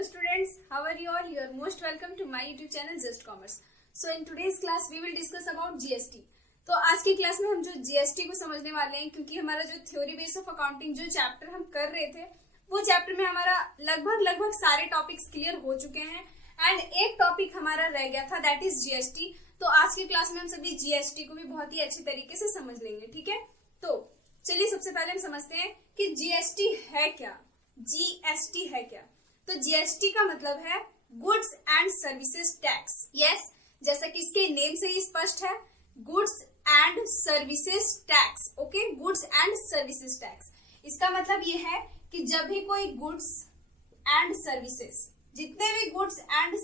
Hello students, how are you all? You are most welcome to my YouTube channel Just Commerce. So in today's class we will discuss about GST. तो आज की class में हम जो GST को समझने वाले हैं, क्योंकि हमारा जो थ्योरी बेस ऑफ अकाउंटिंग जो चैप्टर हम कर रहे थे वो चैप्टर में हमारा लगभग सारे टॉपिक्स क्लियर हो चुके हैं एंड एक टॉपिक हमारा रह गया था, दैट इज GST. तो आज की क्लास में हम सभी GST को भी बहुत ही अच्छी तरीके से समझ लेंगे. ठीक है, तो चलिए सबसे पहले हम समझते हैं कि GST है क्या. GST है क्या? तो GST का मतलब है goods and services tax. Yes, जैसा कि इसके नेम से ही स्पष्ट है, goods and services tax. Okay, goods and services tax. इसका मतलब ये है कि जब भी कोई गुड्स एंड सर्विसेज, जितने भी गुड्स एंड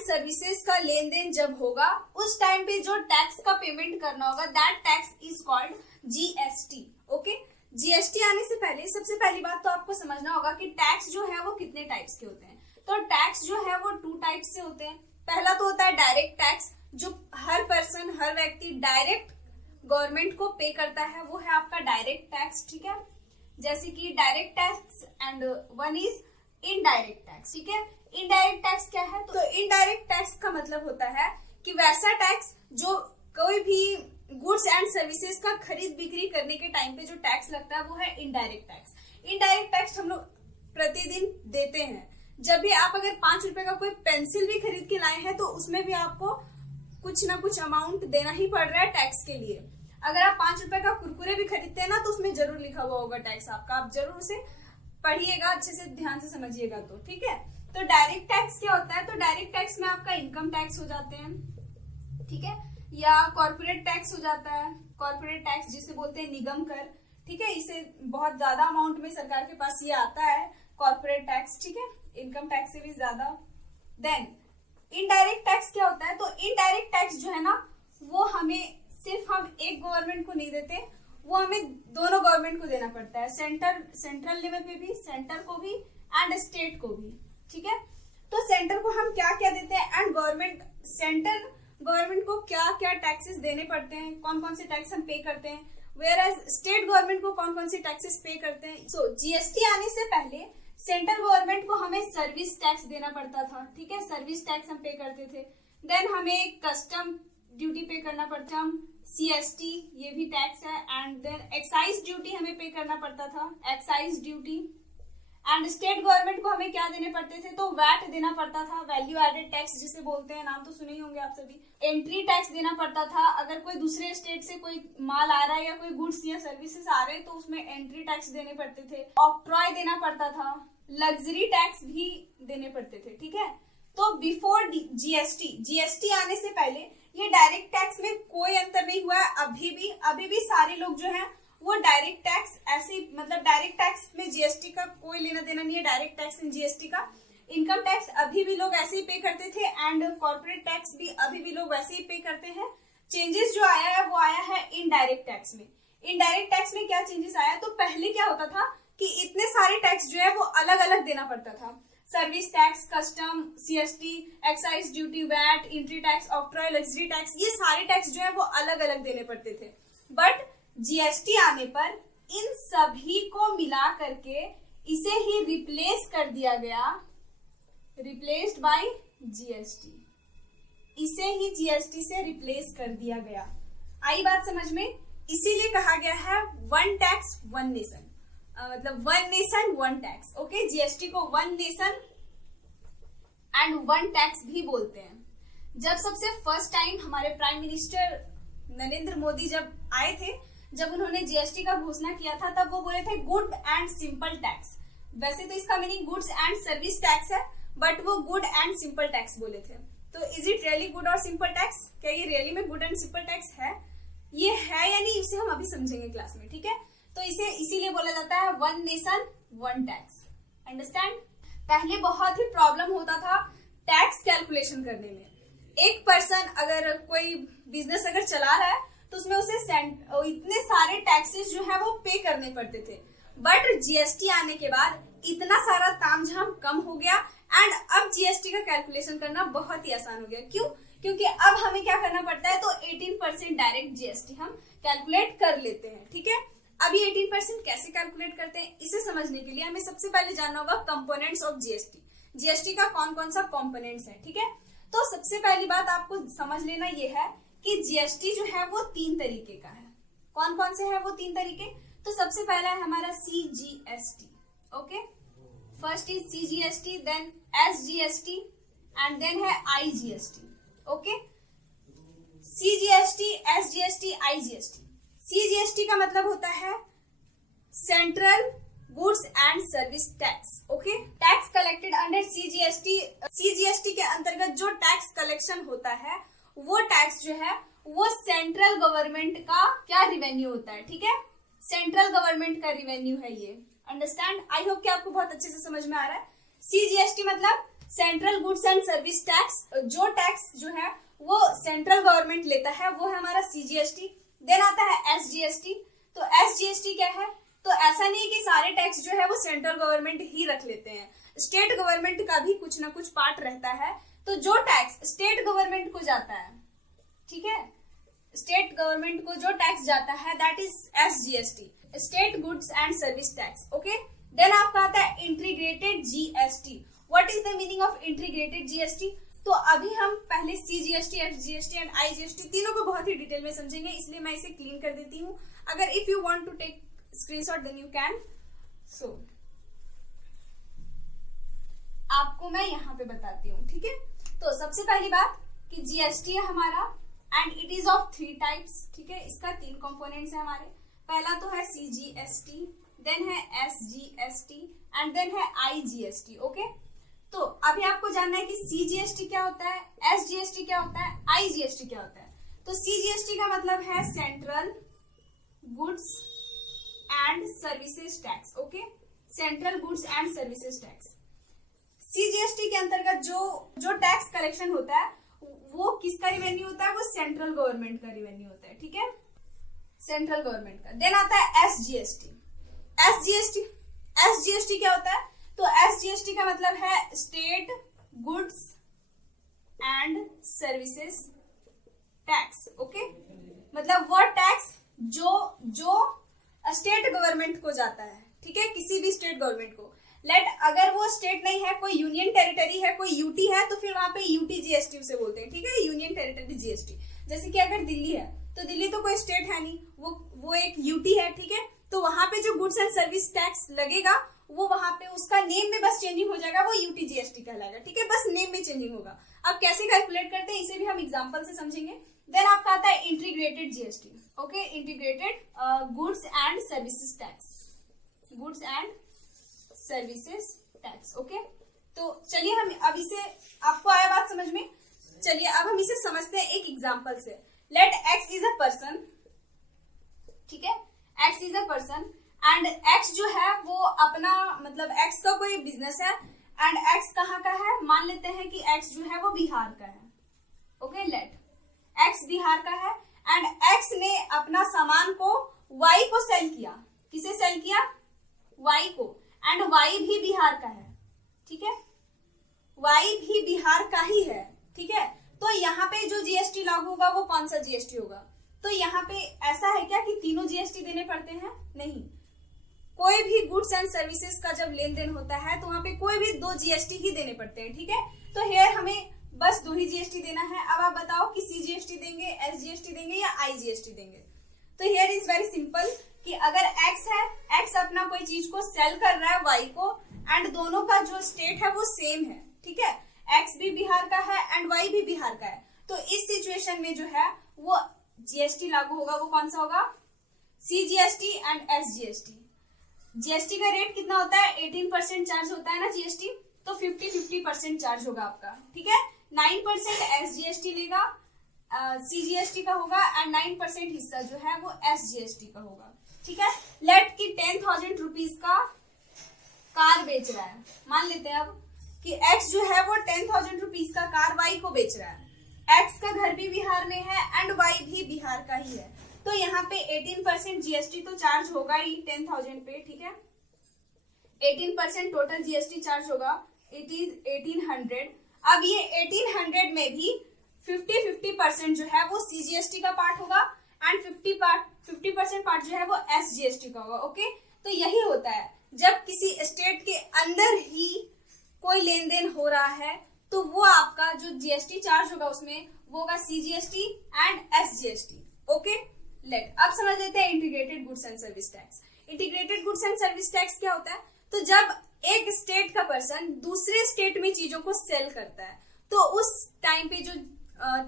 सर्विसेज का लेन देन जब होगा उस टाइम पे जो टैक्स का पेमेंट करना होगा, that tax is called GST. Okay, GST आने से पहले सबसे पहली बात तो आपको समझना होगा कि टैक्स जो है वो कितने टाइप्स के होते हैं. तो टैक्स जो है वो 2 टाइप्स से होते हैं. पहला तो होता है डायरेक्ट टैक्स, जो हर पर्सन, हर व्यक्ति डायरेक्ट गवर्नमेंट को पे करता है, वो है आपका डायरेक्ट टैक्स. ठीक है, जैसे कि direct tax and one is indirect tax. ठीक है, इनडायरेक्ट टैक्स क्या है? तो इनडायरेक्ट टैक्स का मतलब होता है कि वैसा टैक्स जो कोई भी गुड्स एंड सर्विसेज का खरीद बिक्री करने के टाइम पे जो टैक्स लगता है वो है इनडायरेक्ट टैक्स. इनडायरेक्ट टैक्स हम लोग प्रतिदिन देते हैं. जब भी आप अगर 5 रुपए का कोई पेंसिल भी खरीद के लाए हैं तो उसमें भी आपको कुछ ना कुछ अमाउंट देना ही पड़ रहा है टैक्स के लिए. अगर आप 5 रुपए का कुरकुरे भी खरीदते हैं ना तो उसमें जरूर लिखा हुआ होगा टैक्स आपका. आप जरूर उसे पढ़िएगा, अच्छे से ध्यान से समझिएगा. तो ठीक है, तो डायरेक्ट टैक्स क्या होता है? तो डायरेक्ट टैक्स में आपका इनकम टैक्स हो जाते हैं, ठीक है, या कॉर्पोरेट टैक्स हो जाता है. कॉर्पोरेट टैक्स जिसे बोलते हैं निगम कर. ठीक है, इसे बहुत ज्यादा अमाउंट में सरकार के पास ये आता है कॉर्पोरेट टैक्स. ठीक है, इनकम टैक्स से भी ज्यादा. देन इनडायरेक्ट टैक्स क्या होता है? तो इनडायरेक्ट टैक्स जो है ना वो हमें सिर्फ हम एक गवर्नमेंट को नहीं देते, वो हमें दोनों गवर्नमेंट को देना पड़ता है. सेंट्रल लेवल पे भी, सेंटर को भी एंड स्टेट को भी. ठीक है, तो सेंटर को हम क्या क्या देते हैं एंड गवर्नमेंट, सेंट्रल गवर्नमेंट को क्या क्या टैक्सेस देने पड़ते हैं, कौन कौन से टैक्स हम पे करते हैं, वेयर एज स्टेट गवर्नमेंट को कौन कौन से टैक्सेस पे करते हैं. सो GST आने से पहले सेंट्रल गवर्नमेंट को हमें सर्विस टैक्स देना पड़ता था. ठीक है, सर्विस टैक्स हम पे करते थे. देन हमें कस्टम ड्यूटी पे करना पड़ता, हम CST ये भी टैक्स है. एंड देन एक्साइज ड्यूटी हमें पे करना पड़ता था, excise duty. And state government को हमें क्या देने पड़ते थे? तो वैट देना पड़ता था, वैल्यू एडेड टैक्स जिसे बोलते हैं, नाम तो सुने ही होंगे आप सभी. एंट्री टैक्स देना पड़ता था. अगर कोई दूसरे स्टेट से कोई माल आ रहा है या कोई गुड्स या सर्विसेज आ रहे हैं तो उसमें एंट्री टैक्स देने पड़ते थे. ऑक्ट्रॉय देना पड़ता था, लग्जरी टैक्स भी देने पड़ते थे. ठीक है, तो बिफोर GST आने से पहले ये डायरेक्ट टैक्स में कोई अंतर नहीं हुआ है. अभी भी सारे लोग जो हैं वो डायरेक्ट टैक्स ऐसे, मतलब डायरेक्ट टैक्स में GST का कोई लेना देना नहीं है. डायरेक्ट टैक्स इन GST का, इनकम टैक्स अभी भी लोग ऐसे ही पे करते थे एंड कॉर्पोरेट टैक्स भी अभी भी लोग वैसे ही पे करते हैं. चेंजेस जो आया है वो आया है इनडायरेक्ट टैक्स में. इनडायरेक्ट टैक्स में क्या चेंजेस आया? तो पहले क्या होता था कि इतने सारे टैक्स जो है वो अलग अलग देना पड़ता था. Service tax, custom, CST, excise duty, VAT, entry tax, octroi, luxury tax, ये सारे टैक्स जो है वो अलग अलग देने पड़ते थे. बट GST आने पर इन सभी को मिला करके इसे ही रिप्लेस कर दिया गया, रिप्लेस्ड बाय GST. इसे ही GST से रिप्लेस कर दिया गया. आई बात समझ में? इसीलिए कहा गया है वन टैक्स वन नेशन, मतलब one nation one tax. Okay, GST को one nation and one tax भी बोलते हैं. जब सबसे फर्स्ट टाइम हमारे प्राइम मिनिस्टर नरेंद्र मोदी जब आए थे, जब उन्होंने GST का घोषणा किया था, तब वो बोले थे गुड एंड सिंपल टैक्स. वैसे तो इसका meaning goods and service tax है, बट वो गुड एंड सिंपल टैक्स बोले थे. तो इज इट रियली गुड और सिंपल टैक्स? क्या ये रियली में गुड एंड सिंपल टैक्स है? ये है या नहीं, इसे हम अभी समझेंगे क्लास में. ठीक है, तो इसे इसीलिए बोला जाता है one nation one tax. Understand? पहले बहुत ही प्रॉब्लम होता था टैक्स कैलकुलेशन करने में. एक पर्सन अगर कोई बिजनेस अगर चला रहा है तो उसमें उसे इतने सारे टैक्सेस जो है वो पे करने पड़ते थे. बट GST आने के बाद इतना सारा तामझाम कम हो गया एंड अब GST का कैलकुलेशन करना बहुत ही आसान हो गया. क्यों? क्योंकि अब हमें क्या करना पड़ता है? तो 18% डायरेक्ट GST हम कैलकुलेट कर लेते हैं. ठीक है, अब ये 18% कैसे कैलकुलेट करते हैं, इसे समझने के लिए हमें सबसे पहले जानना होगा कंपोनेंट्स ऑफ जीएसटी। जीएसटी का कौन कौन सा कंपोनेंट्स है, ठीक है। तो सबसे पहली बात आपको समझ लेना ये है कि जीएसटी जो है वो 3 तरीके का है। कौन कौन से है वो 3 तरीके? तो सबसे पहला है हमारा CGST, okay. First is CGST, then SGST and then है IGST, okay. CGST, SGST, IGST. CGST का मतलब होता है central goods and service tax, okay. Tax collected under CGST. CGST के अंतर्गत जो टैक्स कलेक्शन होता है वो टैक्स जो है वो सेंट्रल गवर्नमेंट का क्या रिवेन्यू होता है, ठीक है। सेंट्रल गवर्नमेंट का रिवेन्यू है ये, अंडरस्टैंड। आई होप कि आपको बहुत अच्छे से समझ में आ रहा है। सीजीएसटी मतलब central goods and service tax. जो टैक्स जो है वो सेंट्रल गवर्नमेंट लेता है वो है हमारा सीजीएसटी। देन आता है एसजीएसटी। तो एसजीएसटी क्या है? तो ऐसा नहीं कि सारे टैक्स जो है वो सेंट्रल गवर्नमेंट ही रख लेते हैं, स्टेट गवर्नमेंट का भी कुछ ना कुछ पार्ट रहता है। तो जो टैक्स स्टेट गवर्नमेंट को जाता है, ठीक है, स्टेट गवर्नमेंट को जो टैक्स जाता है that is SGST, state goods and service tax, okay. Then आपका आता है integrated GST. What is the meaning of integrated GST? तो अभी हम पहले सीजीएसटी, एसजीएसटी एंड आईजीएसटी तीनों को बहुत ही डिटेल में समझेंगे, इसलिए मैं इसे क्लीन कर देती हूँ। अगर if you want to take screenshot then you can. So आपको मैं यहाँ पे बताती हूँ, ठीक है। तो सबसे पहली बात कि जीएसटी है हमारा and it is of 3 types, ठीक है। इसका 3 कंपोनेंट्स है हमारे। पहला तो है सीजीएसटी, देन है एसजीएसटी एंड देन है आईजीएसटी, ओके। तो अभी आपको जानना है कि सीजीएसटी क्या होता है, एसजीएसटी क्या होता है, आईजीएसटी क्या होता है। तो सीजीएसटी का मतलब है central goods and services tax, okay. Central goods and services tax. CGST के अंतर्गत जो टैक्स कलेक्शन होता है वो किसका रिवेन्यू होता है? वो सेंट्रल गवर्नमेंट का रिवेन्यू होता है, ठीक है, सेंट्रल गवर्नमेंट का। देन आता है एसजीएसटी। एसजीएसटी क्या होता है? तो एसजीएसटी का मतलब है state goods and services tax, okay. मतलब वो टैक्स जो स्टेट गवर्नमेंट को जाता है, ठीक है, किसी भी स्टेट गवर्नमेंट को। अगर वो स्टेट नहीं है, कोई यूनियन टेरिटरी है, कोई यूटी है, तो फिर वहां पे यूटी जीएसटी उसे बोलते हैं, ठीक है, यूनियन टेरिटरी जीएसटी। जैसे कि अगर दिल्ली है तो दिल्ली तो कोई स्टेट है नहीं, वो एक यूटी है, ठीक है। तो वहां पे जो गुड्स एंड सर्विस टैक्स लगेगा वो वहां पे उसका नेम में बस चेंजिंग हो जाएगा, वो यूटी जीएसटी कहलाएगा, ठीक है, बस नेम में चेंजिंग होगा। अब कैसे कैलकुलेट करते हैं इसे भी हम एग्जांपल से समझेंगे। देन आपका आता है integrated GST, okay, integrated goods and services tax, goods and services tax, okay. तो चलिए हम अब इसे, आपको आया बात समझ में? चलिए अब हम इसे समझते हैं एक एग्जांपल से। Let X is a person, ठीक है, X is a person and X जो है वो अपना मतलब एक्स का कोई बिजनेस है एंड एक्स कहाँ का है? मान लेते हैं कि एक्स जो है वो बिहार का है, ओके। लेट एक्स बिहार का है एंड एक्स ने अपना सामान को वाई को सेल किया। किसे सेल किया? वाई को। एंड वाई भी बिहार का है, ठीक है, वाई भी बिहार का ही है, ठीक है। तो यहाँ पे जो जीएसटी लागू होगा वो कौन सा जीएसटी होगा? तो यहाँ पे ऐसा है क्या कि तीनों जीएसटी देने पड़ते हैं? नहीं, कोई भी गुड्स एंड सर्विसेज का जब लेन देन होता है तो वहां पे कोई भी 2 जीएसटी ही देने पड़ते हैं, ठीक है। तो हेयर हमें बस 2 ही जीएसटी देना है। अब आप बताओ कि सीजीएसटी देंगे, एसजीएसटी देंगे या आईजीएसटी देंगे? तो हेयर इज वेरी सिंपल कि अगर एक्स है, एक्स अपना कोई चीज को सेल कर रहा है वाई को एंड दोनों का जो स्टेट है वो सेम है, ठीक है, एक्स भी बिहार का है एंड वाई भी बिहार का है। तो इस सिचुएशन में जो है वो जीएसटी लागू होगा, वो कौन सा होगा? CGST and SGST. जीएसटी का रेट कितना होता है? 18% चार्ज होता है ना जीएसटी, तो 50-50% चार्ज होगा आपका, ठीक है। 9% एसजीएसटी लेगा, सीजीएसटी का होगा एंड 9% हिस्सा जो है वो एसजीएसटी का होगा, ठीक है। लेट कि 10,000 रुपीज का कार बेच रहा है। मान लेते हैं अब कि एक्स जो है वो 10,000 रुपीज का कार वाई को बेच रहा है। एक्स का घर भी बिहार में है एंड वाई भी बिहार का ही है, तो यहाँ पे 18% जीएसटी तो चार्ज होगा ही 10,000 पे, ठीक है। 18% टोटल जीएसटी चार्ज होगा, इट इज 1800। अब ये 1800 में भी 50-50% जो है वो सीजीएसटी का पार्ट होगा एंड 50% पार्ट जो है वो SGST का होगा। ओके, तो यही होता है जब किसी स्टेट के अंदर ही कोई लेन देन हो रहा है तो वो आपका जो GST चार्ज होगा उसमें वो होगा CGST एंड SGST। ओके, अब समझ लेते हैं integrated goods and service tax. Integrated goods and service tax क्या होता है? तो जब एक स्टेट का पर्सन दूसरे स्टेट में चीजों को सेल करता है तो उस टाइम पे जो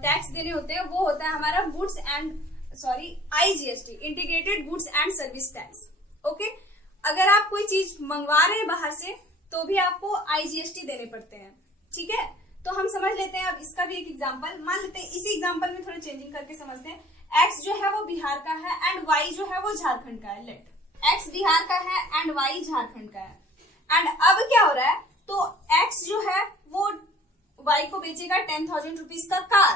टैक्स देने होते हैं वो होता है हमारा goods and IGST, integrated goods and service tax. Okay, अगर आप कोई चीज मंगवा रहे हैं बाहर से तो भी आपको IGST देने पड़ते हैं। ठीक है, तो हम समझ लेते हैं अब इसका भी एक एग्जांपल मान लेते हैं। इसी एग्जांपल में थोड़ा चेंजिंग करके समझते हैं। X जो है वो बिहार का है एंड Y जो है वो झारखंड का है। X बिहार का है एंड Y झारखंड का है। एंड अब क्या हो रहा है, तो X जो है वो Y को बेचेगा 10,000 रुपीज का कार।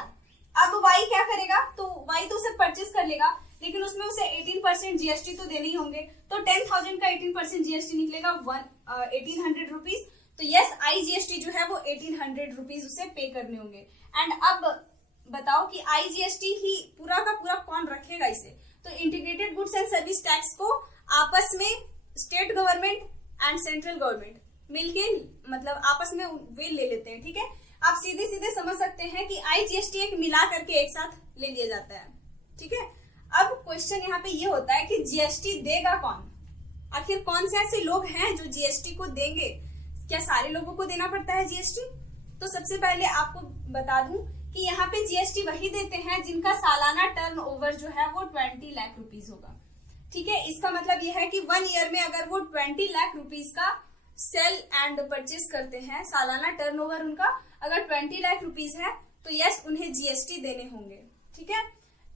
अब Y क्या करेगा, तो Y तो उसे परचेस कर लेगा लेकिन उसमें उसे 18% GST तो देने ही होंगे, तो 10,000 का 18% GST निकलेगा 1800 रुपीज। तो यस, IGST जो है वो 1800 रुपीज उसे पे करने होंगे। एंड अब बताओ कि IGST ही पूरा का पूरा कौन रखेगा इसे? तो integrated goods and service tax को आपस में state government and central government मिलके मतलब आपस में वे ले लेते हैं। ठीक है, आप सीधे सीधे समझ सकते हैं कि IGST एक मिला करके एक साथ ले लिया जाता है। ठीक है, अब क्वेश्चन यहाँ पे ये होता है कि GST देगा कौन? आखिर कौन से ऐसे लोग हैं जो GST को देंगे? क्या सारे लोगों को देना पड़ता है GST? तो सबसे पहले आपको बता दूं कि यहाँ पे GST वही देते हैं जिनका सालाना टर्नओवर जो है वो 20 लाख रुपीज होगा। ठीक है, इसका मतलब यह है कि 1 ईयर में अगर वो 20 लाख रुपीज का सेल एंड परचेस करते हैं, सालाना टर्नओवर उनका अगर 20 लाख रुपीज है तो यस उन्हें GST देने होंगे। ठीक है,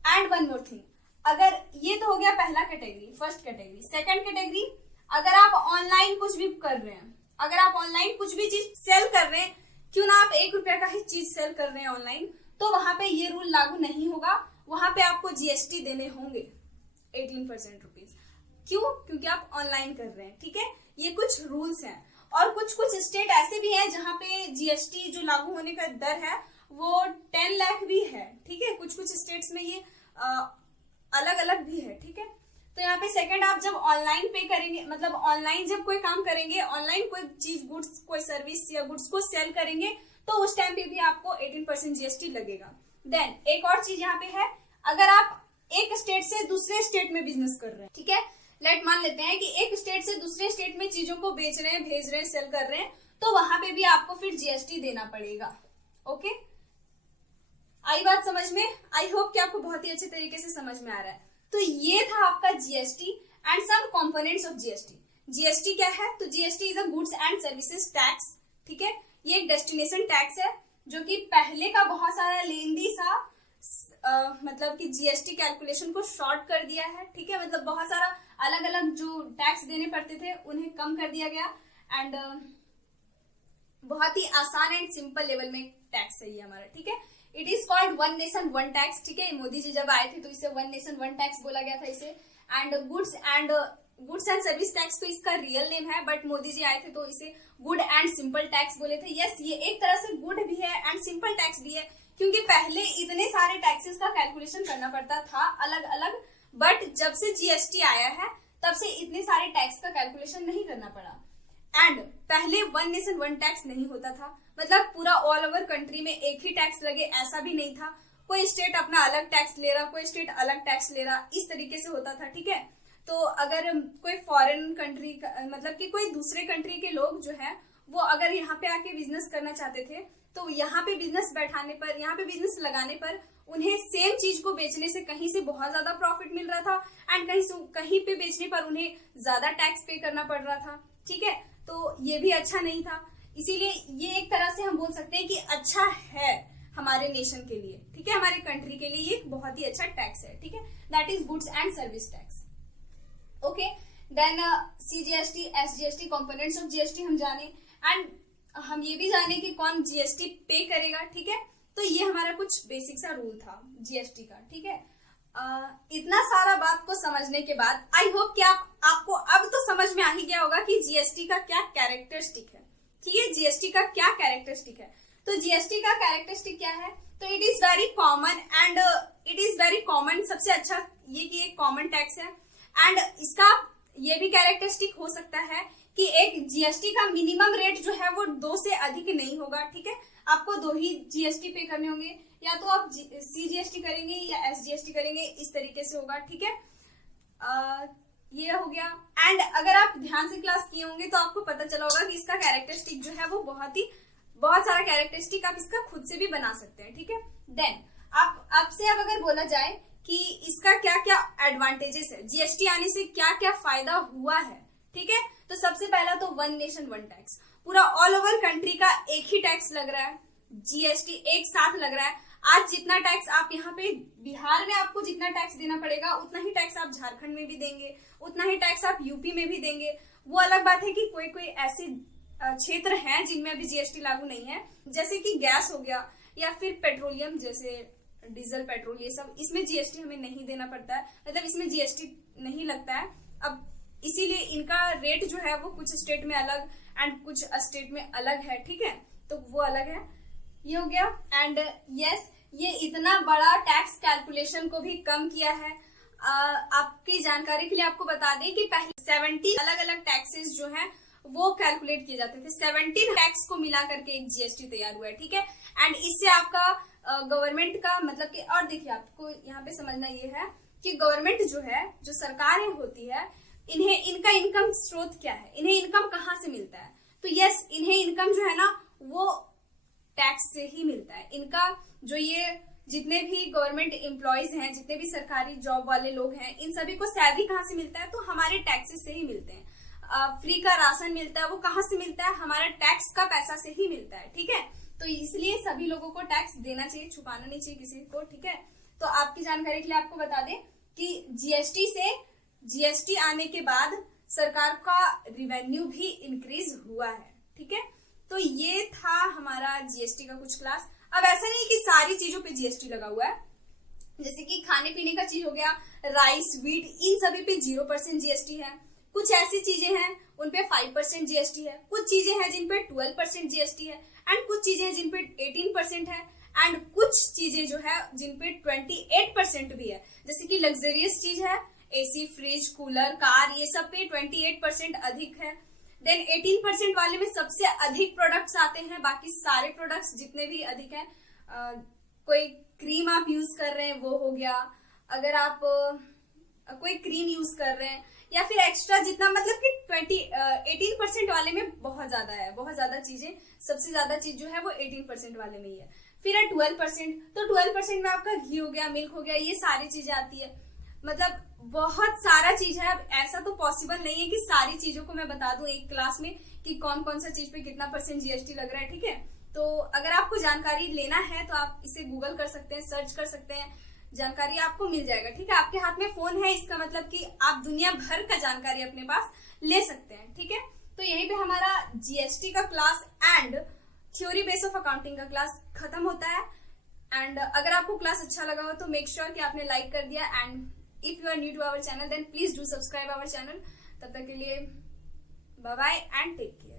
एंड वन मोर थिंग, अगर ये तो हो गया पहला category, first category. Second category, अगर आप ऑनलाइन कुछ भी कर रहे हैं, अगर आप ऑनलाइन कुछ भी चीज सेल कर रहे हैं, क्यों ना आप 1 रुपया का ही चीज सेल कर रहे हैं ऑनलाइन, तो वहां पे ये रूल लागू नहीं होगा, वहां पे आपको GST देने होंगे 18% रुपीज। क्यों? क्योंकि आप ऑनलाइन कर रहे हैं। ठीक है, ये कुछ रूल्स हैं। और कुछ स्टेट ऐसे भी हैं जहां पे GST जो लागू होने का दर है वो 10 लाख भी है। ठीक है, कुछ स्टेट्स में ये अलग अलग भी है। ठीक है, तो यहाँ पे सेकंड, आप जब ऑनलाइन पे करेंगे, मतलब ऑनलाइन जब कोई काम करेंगे, ऑनलाइन कोई चीज गुड्स कोई सर्विस या गुड्स को सेल करेंगे तो उस टाइम पे भी आपको 18% GST लगेगा। देन एक और चीज यहाँ पे है, अगर आप एक स्टेट से दूसरे स्टेट में बिजनेस कर रहे हैं, ठीक है, लेट मान लेते हैं कि एक स्टेट से दूसरे स्टेट में चीजों को बेच रहे हैं, भेज रहे हैं, सेल कर रहे हैं, तो वहां पे भी आपको फिर GST देना पड़ेगा। ओके, आई बात समझ में? आई होप कि आपको बहुत ही अच्छे तरीके से समझ में आ रहा है। तो ये था आपका GST and some components of GST। GST क्या है? तो GST is a goods and services tax. ठीक है, ये एक डेस्टिनेशन टैक्स है जो कि पहले का बहुत सारा लेंदी सा मतलब कि GST कैलकुलेशन को शॉर्ट कर दिया है। ठीक है, मतलब बहुत सारा अलग अलग जो टैक्स देने पड़ते थे उन्हें कम कर दिया गया एंड बहुत ही आसान एंड सिंपल लेवल में टैक्स है ये हमारा। ठीक है, it is called one nation one tax. ठीक है, मोदी जी जब आए थे तो इसे वन नेशन वन टैक्स बोला गया था इसे। And goods and service tax तो इसका रियल नेम है, बट मोदी जी आए थे तो इसे गुड एंड सिंपल टैक्स बोले थे। यस, ये एक तरह से गुड भी है एंड सिंपल टैक्स भी है, क्योंकि पहले इतने सारे टैक्सेस का कैलकुलेशन करना पड़ता था अलग अलग, बट जब से GST आया है तब से इतने सारे टैक्स का कैलकुलेशन नहीं करना पड़ा। एंड पहले वन नेशन वन टैक्स नहीं होता था, मतलब पूरा ऑल ओवर कंट्री में एक ही टैक्स लगे ऐसा भी नहीं था। कोई स्टेट अपना अलग टैक्स ले रहा, कोई स्टेट अलग टैक्स ले रहा, इस तरीके से होता था। ठीक है, तो अगर कोई फॉरेन कंट्री मतलब कि कोई दूसरे कंट्री के लोग जो है वो अगर यहाँ पे आके बिजनेस करना चाहते थे तो यहाँ पे बिजनेस बैठाने पर, यहाँ पे बिजनेस लगाने पर उन्हें सेम चीज को बेचने से कहीं से बहुत ज्यादा प्रॉफिट मिल रहा था एंड कहीं पे बेचने पर उन्हें ज्यादा टैक्स पे करना पड़ रहा था। ठीक है, तो ये भी अच्छा नहीं था। इसीलिए ये एक तरह से हम बोल सकते हैं कि अच्छा है हमारे नेशन के लिए। ठीक है, हमारे कंट्री के लिए ये बहुत ही अच्छा टैक्स है। ठीक है, that is goods and service tax. Okay, then CGST, SGST, components of GST हम जाने एंड हम ये भी जाने कि कौन GST पे करेगा। ठीक है, तो ये हमारा कुछ बेसिक सा रूल था GST का। ठीक है, इतना सारा बात को समझने के बाद आई होप कि आपको अब तो समझ में आ ही गया होगा कि GST का क्या कैरेक्टरिस्टिक है। ठीक है, GST का क्या कैरेक्टरिस्टिक है। तो जीएसटी का कैरेक्टरिस्टिक क्या है? तो it is very common and it is very common, सबसे अच्छा ये कि एक कॉमन टैक्स है। एंड इसका ये भी कैरेक्टरिस्टिक हो सकता है कि एक जीएसटी का मिनिमम रेट जो है वो 2 से अधिक नहीं होगा, ठीक है। आपको 2 ही जीएसटी पे करने होंगे, या तो आप सीजीएसटी करेंगे या एसजीएसटी करेंगे, इस तरीके से होगा, ठीक है। ये हो गया। एंड अगर आप ध्यान से क्लास किए होंगे तो आपको पता चला होगा कि इसका कैरेक्टरिस्टिक जो है वो बहुत सारा कैरेक्टरिस्टिक आप इसका खुद से भी बना सकते हैं, ठीक है। देन आपसे अब अगर बोला जाए कि इसका क्या क्या एडवांटेजेस है, जीएसटी आने से क्या क्या फायदा हुआ है, ठीक है। तो सबसे पहला तो 1 नेशन 1 टैक्स, पूरा ऑल ओवर कंट्री का एक ही टैक्स लग रहा है, जीएसटी एक साथ लग रहा है। आज जितना टैक्स आप यहाँ पे बिहार में आपको जितना टैक्स देना पड़ेगा, उतना ही टैक्स आप झारखंड में भी देंगे, उतना ही टैक्स आप यूपी में भी देंगे। वो अलग बात है कि कोई कोई ऐसे क्षेत्र हैं जिनमें अभी जीएसटी लागू नहीं है, जैसे कि गैस हो गया या फिर पेट्रोलियम, जैसे डीजल पेट्रोल, ये सब, इसमें जीएसटी हमें नहीं देना पड़ता है, मतलब इसमें जीएसटी नहीं लगता है। अब इसीलिए इनका रेट जो है वो कुछ स्टेट में अलग एंड कुछ स्टेट में अलग है, ठीक है, तो वो अलग है। ये हो गया। एंड यस, ये इतना बड़ा टैक्स कैलकुलेशन को भी कम किया है। आपकी जानकारी के लिए आपको बता दें कि पहले 70 अलग अलग टैक्सेस जो हैं वो कैलकुलेट किए जाते थे, 17 टैक्स को मिला करके एक जीएसटी तैयार हुआ है, ठीक है। एंड इससे आपका गवर्नमेंट का मतलब कि, और देखिए आपको यहाँ पे समझना ये है कि गवर्नमेंट जो है, जो सरकारें होती है, इनका इनकम स्रोत क्या है, इन्हें इनकम कहाँ से मिलता है? तो यस, इन्हें इनकम जो है ना वो टैक्स से ही मिलता है। इनका जो ये जितने भी गवर्नमेंट एम्प्लॉयज हैं, जितने भी सरकारी जॉब वाले लोग हैं, इन सभी को सैलरी कहाँ से मिलता है? तो हमारे टैक्सेस से ही मिलते हैं। फ्री का राशन मिलता है, वो कहाँ से मिलता है? हमारा टैक्स का पैसा से ही मिलता है, ठीक है। तो इसलिए सभी लोगों को टैक्स देना चाहिए, छुपाना नहीं चाहिए किसी को, ठीक है। तो आपकी जानकारी के लिए आपको बता दें कि जीएसटी आने के बाद सरकार का रिवेन्यू भी इंक्रीज हुआ है, ठीक है। तो ये था हमारा जीएसटी का कुछ क्लास। अब ऐसा नहीं कि सारी चीजों पे जीएसटी लगा हुआ है, जैसे कि खाने पीने का चीज हो गया, राइस, व्हीट, इन सभी पे 0% जीएसटी है। कुछ ऐसी चीजें हैं उन पे 5% जीएसटी है, कुछ चीजें हैं जिन पे 12% जीएसटी है, एंड कुछ चीजें हैं जिन पे 18% है, एंड कुछ चीजें जो है जिन पे 28% भी है। जैसे कि लग्जरियस चीज है, एसी, फ्रिज, कूलर, कार, ये सब पे 28% अधिक है। देन 18% वाले में सबसे अधिक प्रोडक्ट्स आते हैं, बाकी सारे प्रोडक्ट्स जितने भी अधिक हैं, कोई क्रीम आप यूज कर रहे हैं वो हो गया, अगर आप कोई क्रीम यूज कर रहे हैं या फिर एक्स्ट्रा जितना, मतलब कि 18% वाले में बहुत ज्यादा है, बहुत ज्यादा चीजें, सबसे ज्यादा चीज जो है वो 18% वाले में ही है। फिर है 12%, तो 12% में आपका घी हो गया, मिल्क हो गया, ये सारी चीजें आती है। मतलब बहुत सारा चीज है। अब ऐसा तो पॉसिबल नहीं है कि सारी चीजों को मैं बता दूं एक क्लास में कि कौन कौन सा चीज पे कितना % जीएसटी लग रहा है, ठीक है। तो अगर आपको जानकारी लेना है तो आप इसे गूगल कर सकते हैं, सर्च कर सकते हैं, जानकारी आपको मिल जाएगा, ठीक है। आपके हाथ में फोन है, इसका मतलब कि आप दुनिया भर का जानकारी अपने पास ले सकते हैं, ठीक है। तो यहीं पे हमारा जीएसटी का class and theory base of accounting का क्लास खत्म होता है। एंड अगर आपको क्लास अच्छा लगा हो तो मेक श्योर कि आपने लाइक कर दिया, and if you are new to our channel then please do subscribe our channel. तब तक के लिए bye bye and take care.